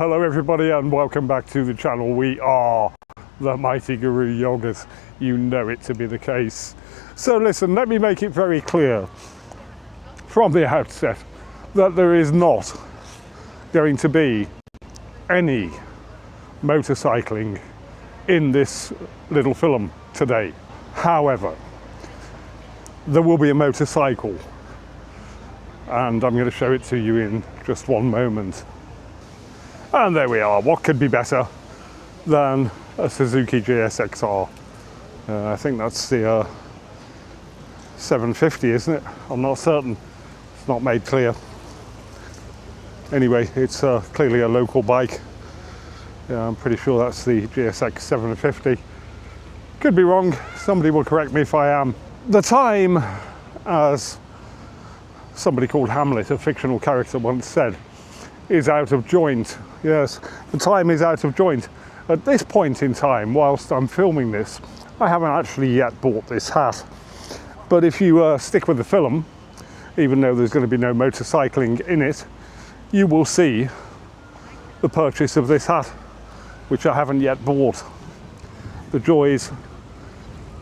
hello everybody and welcome back to the channel. We are the Mighty Guru Yoghourt. You know it to be the case. So listen, let me make it very clear from the outset that there is not going to be any motorcycling in this little film today. However, there will be a motorcycle and I'm going to show it to you in just one moment. And there we are. What could be better than a Suzuki GSXR? I think that's the 750, isn't it? I'm not certain. It's not made clear. Anyway, it's clearly a local bike. Yeah, I'm pretty sure that's the GSX 750. Could be wrong. Somebody will correct me if I am. The time, as somebody called Hamlet, a fictional character, once said, is out of joint. Yes, the time is out of joint. At this point in time, whilst I'm filming this, I haven't actually yet bought this hat. But if you stick with the film, even though there's going to be no motorcycling in it, you will see the purchase of this hat, which I haven't yet bought. The joys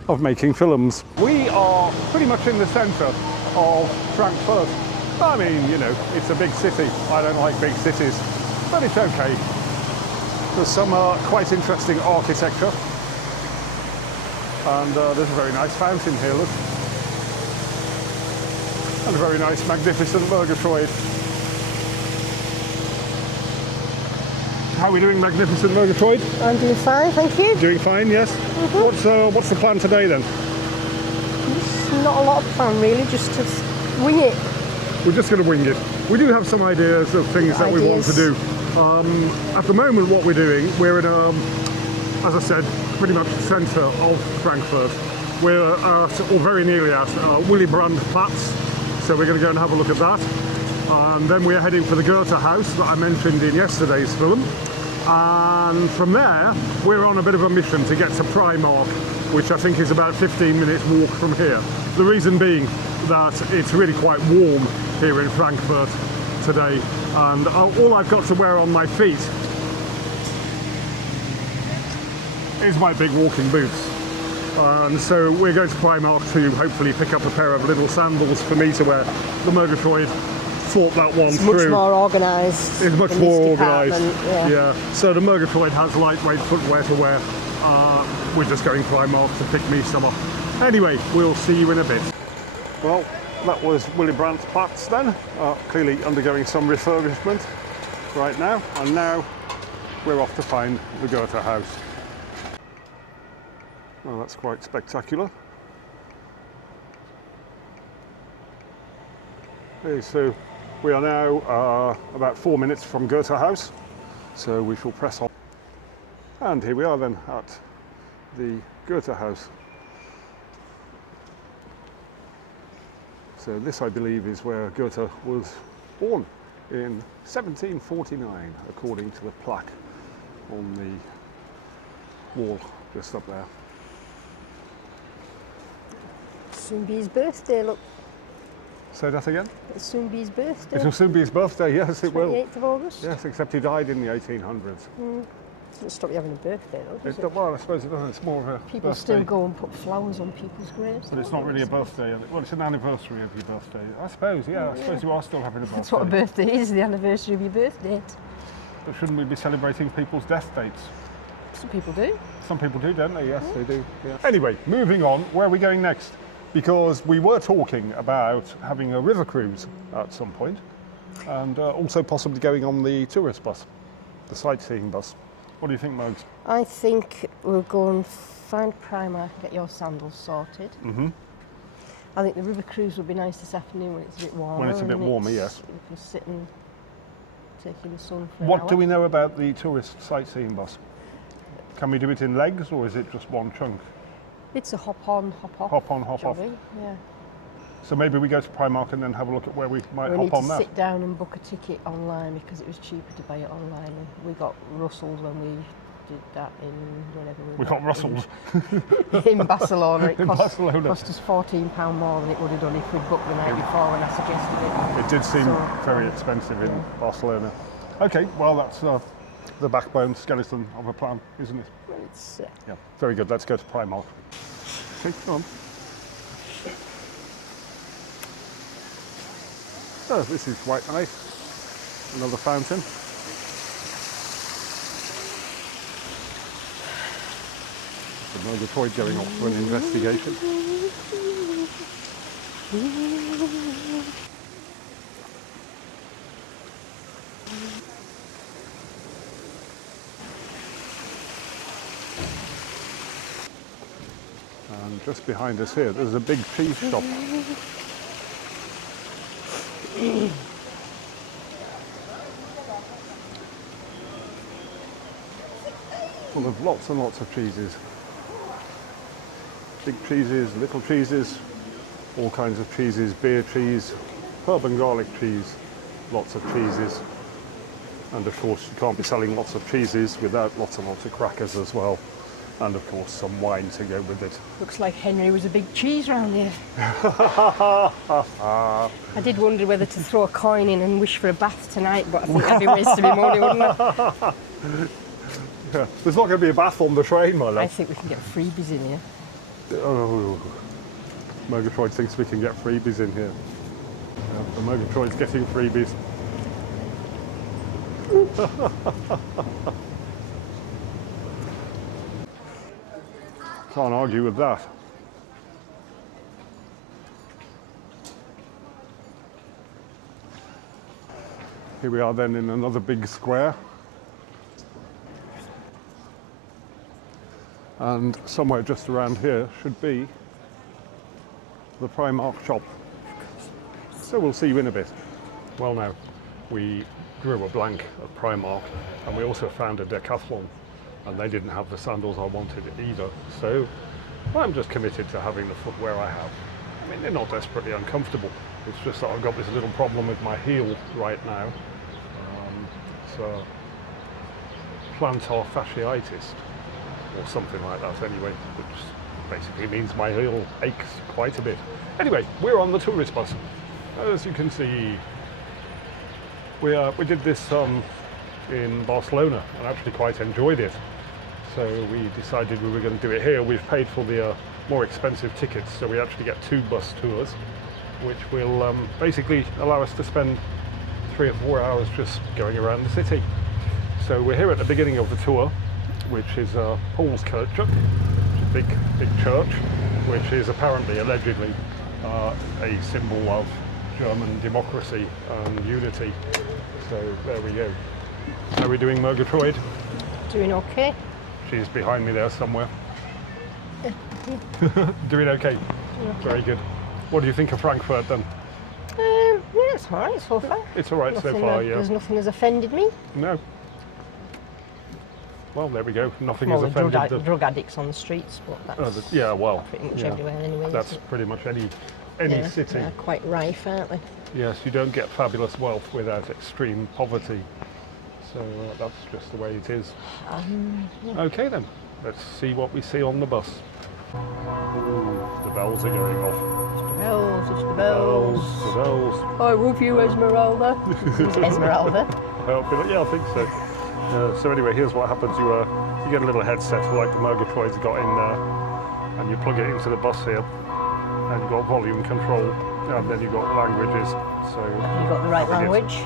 of making films. We are pretty much in the centre of Frankfurt. I mean, you know, it's a big city. I don't like big cities, but it's okay. There's some quite interesting architecture. And there's a very nice fountain here, look. And a very nice, magnificent Murgatroyd. How are we doing, magnificent Murgatroyd? I'm doing fine, thank you. Doing fine, yes. What's the plan today then? There's not a lot of plan really, just to wing it. We're just going to wing it. We do have some ideas of things that we want to do. At the moment, what we're doing, we're in, as I said, pretty much the centre of Frankfurt. We're at, or very nearly at, Willy Platz. So we're going to go and have a look at that. And then we're heading for the Goethe House that I mentioned in yesterday's film. And from there, we're on a bit of a mission to get to Prague, which I think is about 15 minutes walk from here. The reason being that it's really quite warm here in Frankfurt today, and all I've got to wear on my feet is my big walking boots. And so we're going to Primark to hopefully pick up a pair of little sandals for me to wear. The Murgatroyd thought that one through. It's much more organised. It's much more organised. Yeah. So the Murgatroyd has lightweight footwear to wear. We're just going Primark to pick me some up. Anyway, we'll see you in a bit. Well, that was Willy Platz then, clearly undergoing some refurbishment right now, and now we're off to find the Goethe House. Well, that's quite spectacular. Okay, so we are now about 4 minutes from Goethe House, so we shall press on. And here we are then at the Goethe House. So this, I believe, is where Goethe was born in 1749, according to the plaque on the wall just up there. Soon be his birthday, look. Say that again? It'll soon be his birthday. It will soon be his birthday, yes it will. 28th of August. Yes, except he died in the 1800s. Doesn't stop you having a birthday though, does it? Well, I suppose it doesn't, it's more of a People birthday. still go and put flowers on people's graves. But it's not really a birthday. Well, it's an anniversary of your birthday. I suppose, yeah, I suppose you are still having a birthday. That's what a birthday is, the anniversary of your birth date. But shouldn't we be celebrating people's death dates? Some people do. Some people do, don't they? Yes, they do. Yeah. Anyway, moving on, where are we going next? Because we were talking about having a river cruise at some point, and also possibly going on the tourist bus, the sightseeing bus. What do you think, Mugs? I think we'll go and find Primark and get your sandals sorted. I think the river cruise would be nice this afternoon when it's a bit warmer. When it's a bit warmer, yes. We can sit and take in the sun for an What hour. do we know about the tourist sightseeing bus? Can we do it in legs, or is it just one chunk? It's a hop on, hop off. Hop on, hop jogging, off. Yeah. So maybe we go to Primark and then have a look at where we might We hop need on to that. sit down and book a ticket online because it was cheaper to buy it online. And we got rustled when we did that in whenever we got rustled in Barcelona. It in Barcelona. cost us £14 more than it would have done if we'd booked the night before when I suggested it. It did seem very expensive in Barcelona. Okay, well that's the backbone, skeleton of a plan, isn't it? It's, Yeah, very good. Let's go to Primark. Okay, come on. Oh, this is quite nice. Another fountain. The Murgatroyd going off for an investigation. And just behind us here, there's a big cheese shop. Full of lots and lots of cheeses. Big cheeses, little cheeses, all kinds of cheeses, beer cheese, herb and garlic cheese, lots of cheeses. And of course, you can't be selling lots of cheeses without lots and lots of crackers as well. And of course, some wine to go with it. looks like Henry was a big cheese round here. I did wonder whether to throw a coin in and wish for a bath tonight, but I think that'd be wasting my money, wouldn't it? Yeah. There's not going to be a bath on the train, my love. I think we can get freebies in here. Oh, Murgatroyd thinks we can get freebies in here. Yeah, the Murgatroyd's getting freebies. Can't argue with that. Here we are then in another big square. And somewhere just around here should be the Primark shop. So we'll see you in a bit. Well now, we drew a blank at Primark and we also found a Decathlon and they didn't have the sandals I wanted either. So I'm just committed to having the footwear I have. I mean, they're not desperately uncomfortable. It's just that I've got this little problem with my heel right now. So plantar fasciitis, or something like that anyway, which basically means my heel aches quite a bit. Anyway, we're on the tourist bus. As you can see, we did this in Barcelona and actually quite enjoyed it. So we decided we were going to do it here. We've paid for the more expensive tickets, so we actually get 2 bus tours, which will basically allow us to spend 3 or 4 hours just going around the city. So we're here at the beginning of the tour, which is Paulskirche, which is a big church, which is apparently, allegedly, a symbol of German democracy and unity. So there we go. How are we doing, Murgatroyd? Doing okay. She's behind me there somewhere. Doing okay. Very good. What do you think of Frankfurt then? Yeah, it's all right so far. It's all right so far, yeah. There's nothing has offended me. No. Well, there we go. Nothing Well, has offended the drug addicts on the streets, but that's yeah, well, pretty much yeah. everywhere anyway. That's pretty much any city. They're quite rife, aren't they? Yes, you don't get fabulous wealth without extreme poverty. So that's just the way it is. Yeah. Okay then, let's see what we see on the bus. Ooh, the bells are going off. It's the bells. The bells. I love you, Esmeralda. It's Esmeralda. Yeah, I think so. So anyway, here's what happens. You get a little headset like the Murgatroyd's got in there, and you plug it into the bus here, and you've got volume control, and then you've got languages. So You got the right language.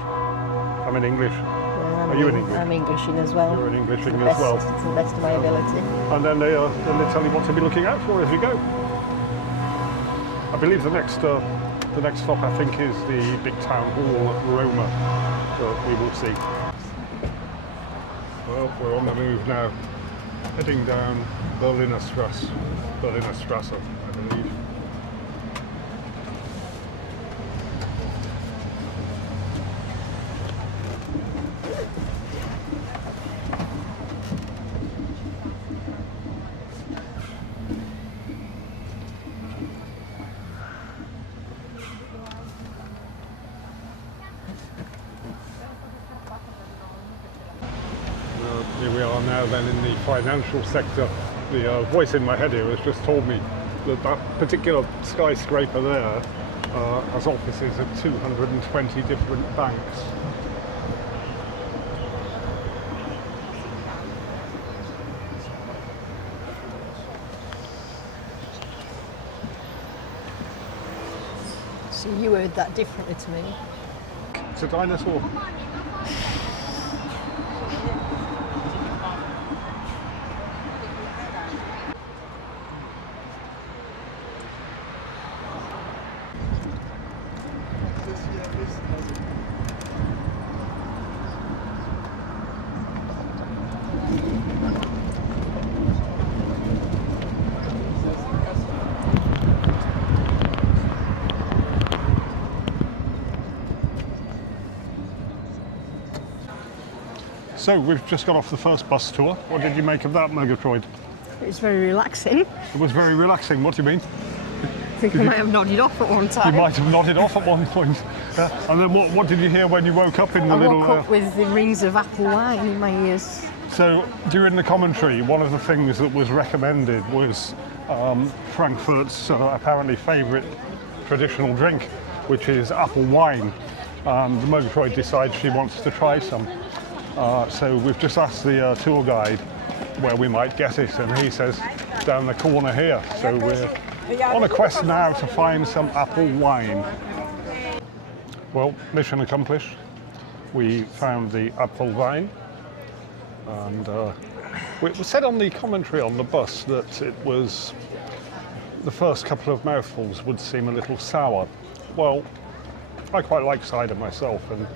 I'm in English. Are you in English? I'm Englishing as well. You're in Englishing as well. To the best of my ability. And then they tell you what to be looking out for as you go. I believe the next stop I think is the big town hall, Roma. So we will see. Well, we're on the move now, heading down Berliner Strasse, I believe. Here we are now then in the financial sector. The voice in my head here has just told me that that particular skyscraper there has offices of 220 different banks. So you heard that differently to me. It's a dinosaur. So we've just got off the first bus tour. What did you make of that, Murgatroyd? It was very relaxing. It was very relaxing. What do you mean? I think I might have nodded off at one time. You might have nodded off at one point. And then what did you hear when you woke up in the little... I woke up with the rings of apple wine in my ears. So during the commentary, one of the things that was recommended was Frankfurt's apparently favourite traditional drink, which is apple wine. The Murgatroyd decides she wants to try some. So we've just asked the tour guide where we might get it, and he says down the corner here. So we're on a quest now to find some apple wine. Well, mission accomplished. We found the apple wine, and it was said on the commentary on the bus that it was the first couple of mouthfuls would seem a little sour. Well, I quite like cider myself, and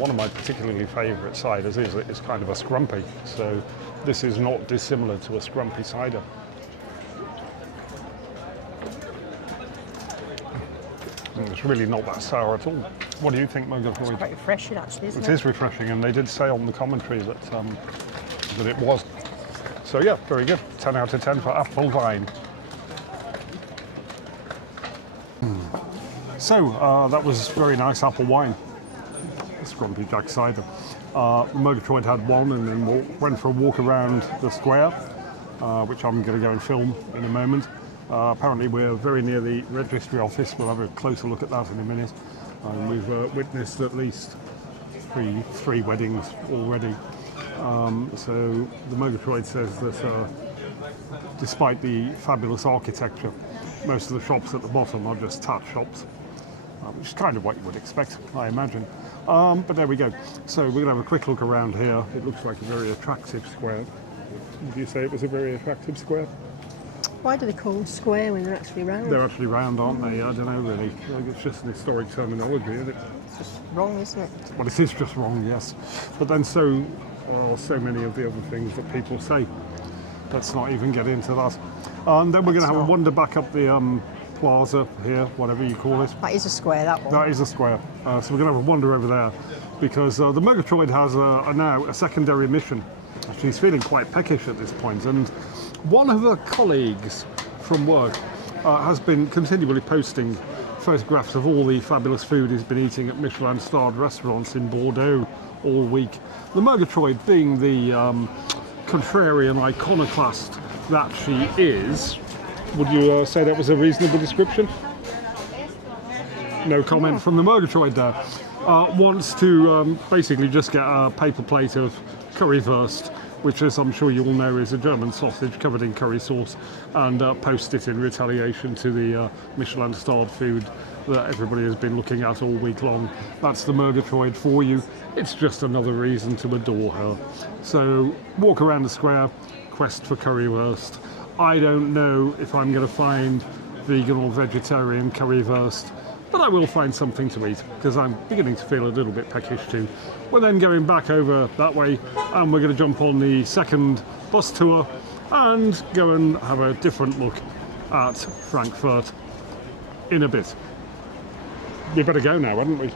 one of my particularly favourite ciders is kind of a scrumpy, so this is not dissimilar to a scrumpy cider. It's really not that sour at all. What do you think, Murgatroyd? It's quite refreshing, actually, isn't it? It is refreshing, and they did say on the commentary that that it was. So yeah, very good. 10 out of 10 for apple wine. So that was very nice apple wine. Scrumpy Jack cider. Murgatroyd had one, and then went for a walk around the square, which I'm going to go and film in a moment. Apparently we're very near the registry office. We'll have a closer look at that in a minute. We've witnessed at least three weddings already. So the Murgatroyd says that despite the fabulous architecture, most of the shops at the bottom are just tat shops, which is kind of what you would expect, I imagine. But there we go. So we're going to have a quick look around here. It looks like a very attractive square. Would you say it was a very attractive square? Why do they call them square when they're actually round? They're actually round, aren't they? I don't know really. It's just an historic terminology, isn't it? It's just wrong, isn't it? Well, it is just wrong, yes. But then so are so many of the other things that people say. Let's not even get into that. And then we're going to have a wander back up the plaza here, whatever you call it. That is a square, that one. That is a square. So we're going to have a wander over there, because the Murgatroyd has now a secondary mission. She's feeling quite peckish at this point, and one of her colleagues from work has been continually posting photographs of all the fabulous food he's been eating at Michelin-starred restaurants in Bordeaux all week. The Murgatroyd, being the contrarian iconoclast that she is, would you say that was a reasonable description? No comment from the Murgatroyd there. Wants to basically just get a paper plate of Currywurst, which, as I'm sure you all know, is a German sausage covered in curry sauce, and post it in retaliation to the Michelin-starred food that everybody has been looking at all week long. That's the Murgatroyd for you. It's just another reason to adore her. So walk around the square, quest for Currywurst. I don't know if I'm going to find vegan or vegetarian Currywurst, but I will find something to eat, because I'm beginning to feel a little bit peckish too. We're then going back over that way, and we're going to jump on the second bus tour and go and have a different look at Frankfurt in a bit. We better go now, hadn't we?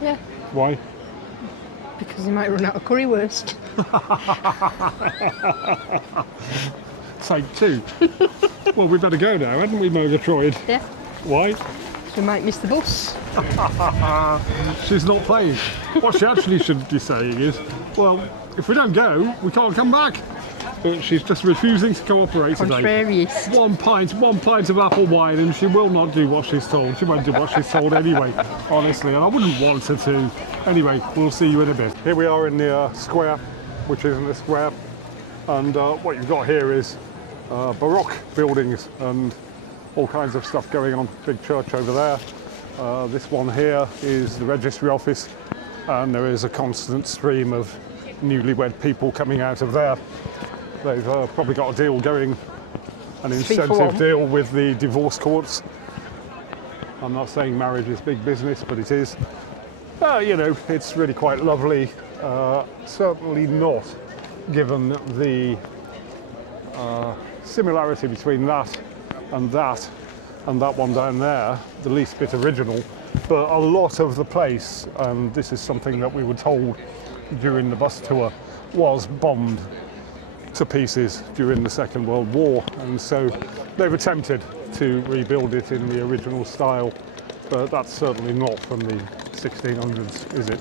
Yeah. Why? Because they might run out of Currywurst. Take two. Well, we better go now, hadn't we, Murgatroyd? Yeah. Why? We might miss the bus. She's not playing. What she actually should be saying is, well, if we don't go, we can't come back. But she's just refusing to cooperate today. Contrarious. One pint of apple wine, and she will not do what she's told. She won't do what she's told anyway, honestly, and I wouldn't want her to. Anyway, we'll see you in a bit. Here we are in the square, which isn't a square, and what you've got here is Baroque buildings, and all kinds of stuff going on. Big church over there. This one here is the registry office, and there is a constant stream of newlywed people coming out of there. They've probably got a deal going, an incentive deal with the divorce courts. I'm not saying marriage is big business, but it is. You know, it's really quite lovely. Certainly not, given the similarity between that and that one down there, the least bit original. But a lot of the place, and this is something that we were told during the bus tour, was bombed to pieces during the Second World War, and so they've attempted to rebuild it in the original style, but that's certainly not from the 1600s, is it?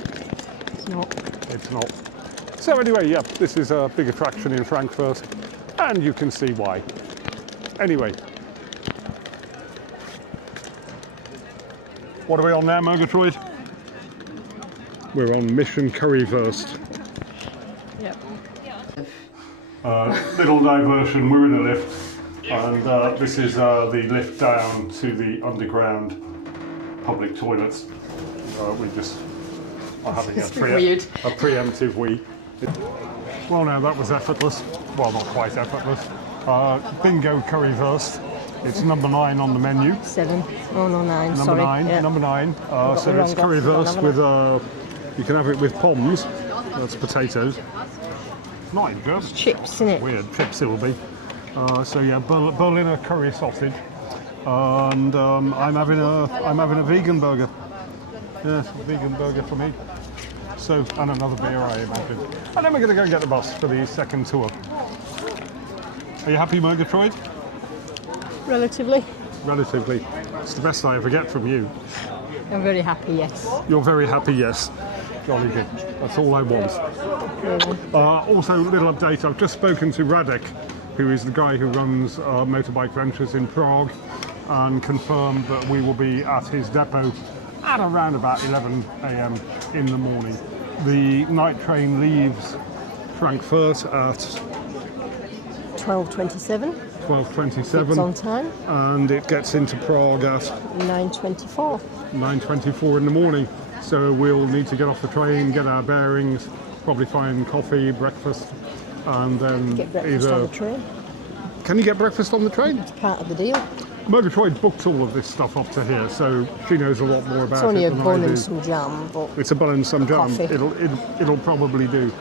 It's not. It's not. So anyway, yeah, this is a big attraction in Frankfurt, and you can see why. Anyway, what are we on now, Murgatroyd? We're on Mission Currywurst. Yep. Little diversion, we're in a lift, and this is the lift down to the underground public toilets. We just are having a preemptive wee. Well, now that was effortless. Well, not quite effortless. Bingo Currywurst. It's number 9 on the menu. 7. Oh no, 9. Number sorry. 9. Yeah. Number 9. So it's currywurst with you can have it with pommes. That's potatoes. Not in German. Chips, isn't it? Weird chips it will be. So yeah, Berliner curry sausage, and I'm having a vegan burger. Yes, vegan burger for me. So, and another beer, I imagine. And then we're going to go and get the bus for the second tour. Are you happy, Murgatroyd? Relatively. Relatively. It's the best I ever get from you. I'm very happy, yes. You're very happy, yes. Jolly good. That's all I want. Also, a little update. I've just spoken to Radek, who is the guy who runs Motorbike Ventures in Prague, and confirmed that we will be at his depot at around about 11 a.m. in the morning. The night train leaves Frankfurt at 12:27. 12:27. It's on time. And it gets into Prague at 9:24. 9:24 in the morning. So we'll need to get off the train, get our bearings, probably find coffee, breakfast, and then Get breakfast on the train. Can you get breakfast on the train? It's part of the deal. Murgatroyd booked all of this stuff up to here, so she knows a lot more about It's only it a than I bun do. and some jam, but It's a bun and some jam. Coffee. It'll probably do.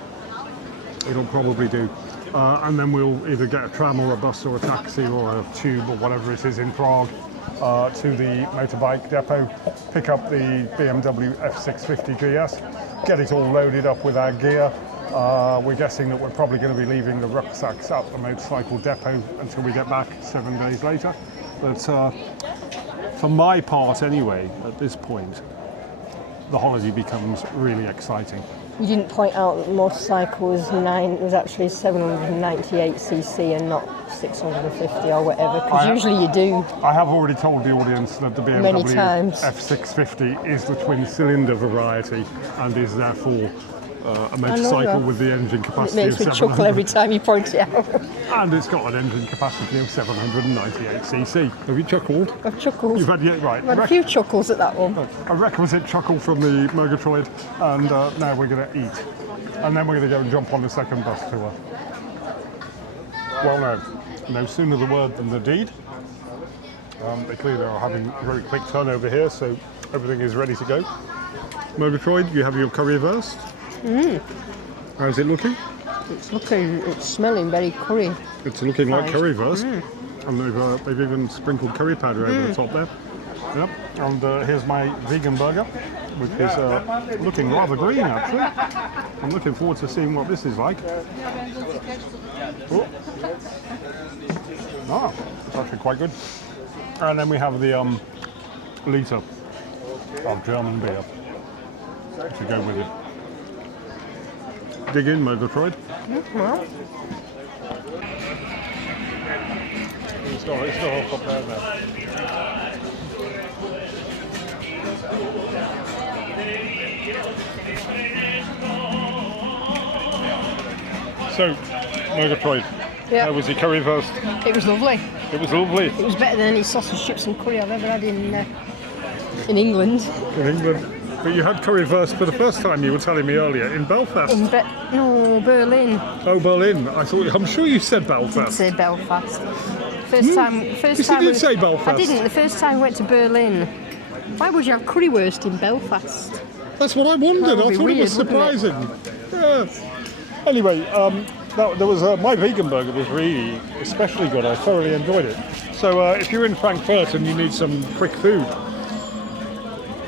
It'll probably do. And then we'll either get a tram or a bus or a taxi or a tube or whatever it is in Prague to the motorbike depot, pick up the BMW F650 GS, get it all loaded up with our gear. We're guessing that we're probably going to be leaving the rucksacks at the motorcycle depot until we get back 7 days later. But for my part anyway, at this point, the holiday becomes really exciting. you didn't point out that the motorcycle was actually 798cc and not 650 or whatever, because usually you do. I have already told the audience that the Many BMW times. F650 is the twin-cylinder variety and is therefore a motorcycle with the engine It capacity makes of me chuckle every time you point it out. and it's got an engine capacity of 798cc. Have you chuckled? I've chuckled. You've had, yeah, right. I've had a few chuckles at that one. A requisite chuckle from the Murgatroyd, and now we're going to eat. And then we're going to go and jump on the second bus tour. Well, no sooner the word than the deed. They clearly are having a very quick turnover here, so everything is ready to go. Murgatroyd, you have your currywurst. How's it looking? It's smelling very curry. It's looking like Nice. currywurst. And they've even sprinkled curry powder over the top there. Yep. And here's my vegan burger, which is looking rather green actually. I'm looking forward to seeing what this is like. Oh. Ah, it's actually quite good. And then we have the litre of German beer to go with it. Dig in, Murgatroyd. Well, It's not up there now. So, Murgatroyd, yeah, how was your currywurst? it was lovely. It was lovely. It was better than any sausage, chips and curry I've ever had in England. In England. But you had currywurst for the first time, you were telling me earlier, in Belfast. No, Berlin. Oh, Berlin. I'm sure you said Belfast. I did say Belfast. First time. You did say Belfast. I didn't. The first time I went to Berlin. Why would you have currywurst in Belfast? That's what I wondered. I thought it was surprising. Yeah. Anyway, there was my vegan burger was really especially good. I thoroughly enjoyed it. So if you're in Frankfurt and you need some quick food,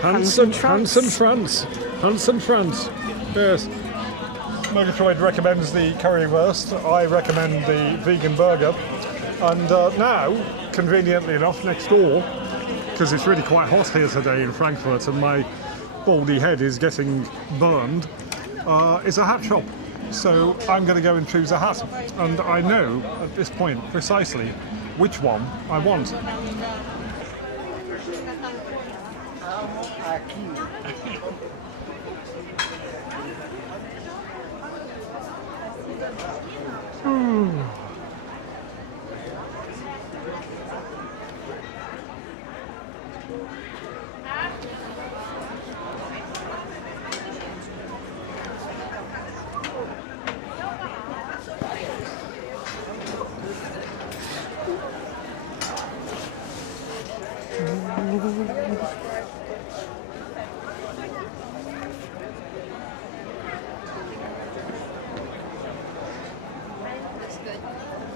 Hansen France. Yes. Murgatroyd recommends the currywurst. I recommend the vegan burger. And now, conveniently enough, next door, because it's really quite hot here today in Frankfurt and my baldy head is getting burned, is a hat shop. So I'm going to go and choose a hat. And I know at this point precisely which one I want.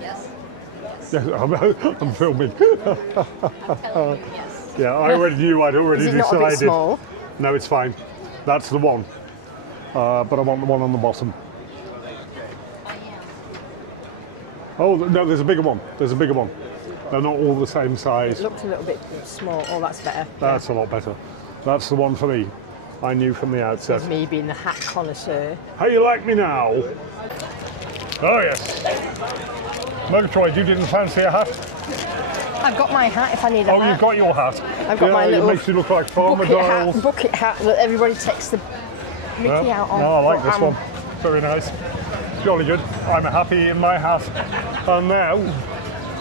Yes, I'm filming. Yeah, I already knew. I'd already Is it decided. not a bit small? No, it's fine. That's the one. But I want the one on the bottom. Oh no, there's a bigger one. There's a bigger one. They're not all the same size. It looked a little bit small. Oh, that's better. That's a lot better. That's the one for me. I knew from the outset. Me being the hat connoisseur. How you like me now? Oh yes. Murgatroyd, you didn't fancy a hat? I've got my hat if I need a hat. Oh, you've got your hat. I've got my little it makes you look like Farmer Giles. Bucket hat that everybody takes the Mickey out on. No, I like this one. Very nice. Jolly good. I'm happy in my hat. And now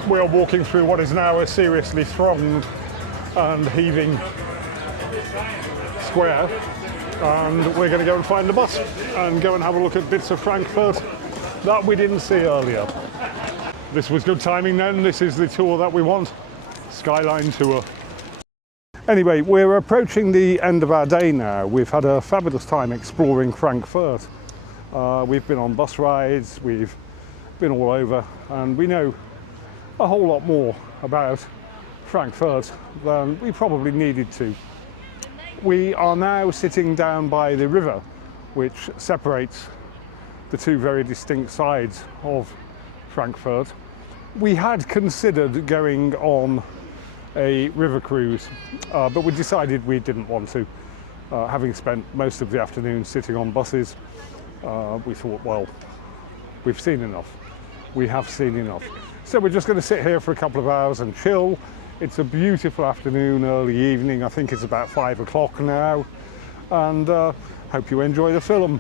we are walking through what is now a seriously thronged and heaving square. And we're going to go and find the bus and go and have a look at bits of Frankfurt that we didn't see earlier. This was good timing then. This is the tour that we want. Skyline tour. Anyway, we're approaching the end of our day now. We've had a fabulous time exploring Frankfurt. We've been on bus rides, we've been all over, and we know a whole lot more about Frankfurt than we probably needed to. We are now sitting down by the river, which separates the two very distinct sides of Frankfurt. We had considered going on a river cruise, but we decided we didn't want to. Having spent most of the afternoon sitting on buses, we thought, well, we've seen enough. We have seen enough. So we're just going to sit here for a couple of hours and chill. It's a beautiful afternoon, early evening. I think it's about 5 o'clock now, and hope you enjoy the film.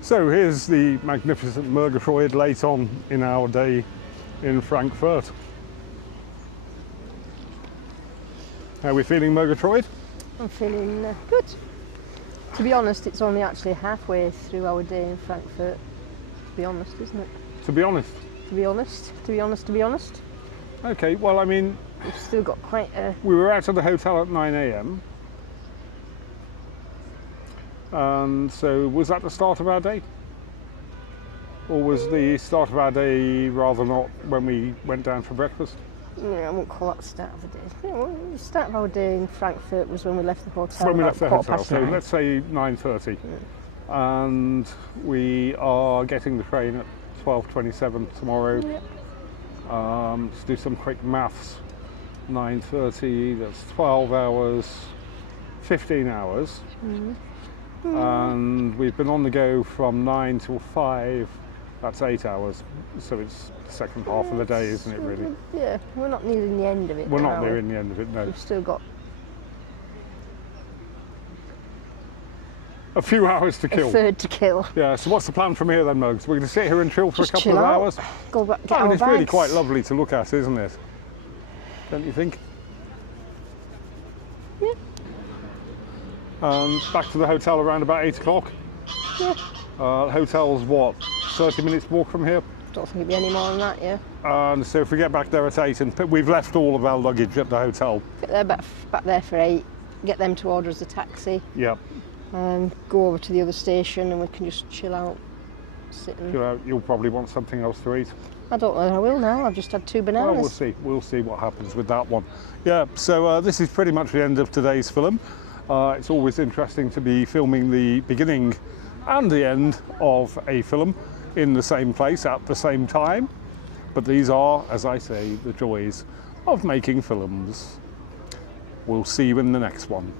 So here's the magnificent Murgatroyd late on in our day in Frankfurt. How are we feeling, Murgatroyd? I'm feeling good. To be honest, it's only actually halfway through our day in Frankfurt. To be honest, isn't it? To be honest? To be honest, to be honest, to be honest. Okay, well, I mean... We've still got quite a... We were out of the hotel at 9 a.m. And so was that the start of our day? Or was the start of our day rather not when we went down for breakfast? Yeah, I won't call that the start of the day. Yeah, well, the start of our day in Frankfurt was when we left the hotel. When we left the hotel, so 9. let's say 9:30. Yeah. And we are getting the train at 12:27 tomorrow. Yeah. Let's do some quick maths. 9:30, that's 12 hours, 15 hours. And we've been on the go from 9 till 5, that's 8 hours. So it's the second half of the day, isn't it, really? Yeah, we're not nearing the end of it. We're not nearing the end of it, no. We've still got A few hours to kill. A third to kill. Yeah, so what's the plan from here then, Mugs? We're going to sit here and chill for Just a couple chill of out. hours? Go back, get I mean, our it's really bags. quite lovely to look at, isn't it? Don't you think? Yeah. Back to the hotel around about 8 o'clock. Yeah. Hotel's what, 30 minutes walk from here? Don't think it'd be any more than that, yeah. And so if we get back there at 8, and we've left all of our luggage at the hotel. Get there back there for 8. Get them to order us a taxi. Yeah. Go over to the other station and we can just chill out, sit and... You'll probably want something else to eat. I don't know if I will now, I've just had 2 bananas. Well, we'll see. We'll see what happens with that one. Yeah, so this is pretty much the end of today's film. It's always interesting to be filming the beginning and the end of a film in the same place at the same time. But these are, as I say, the joys of making films. We'll see you in the next one.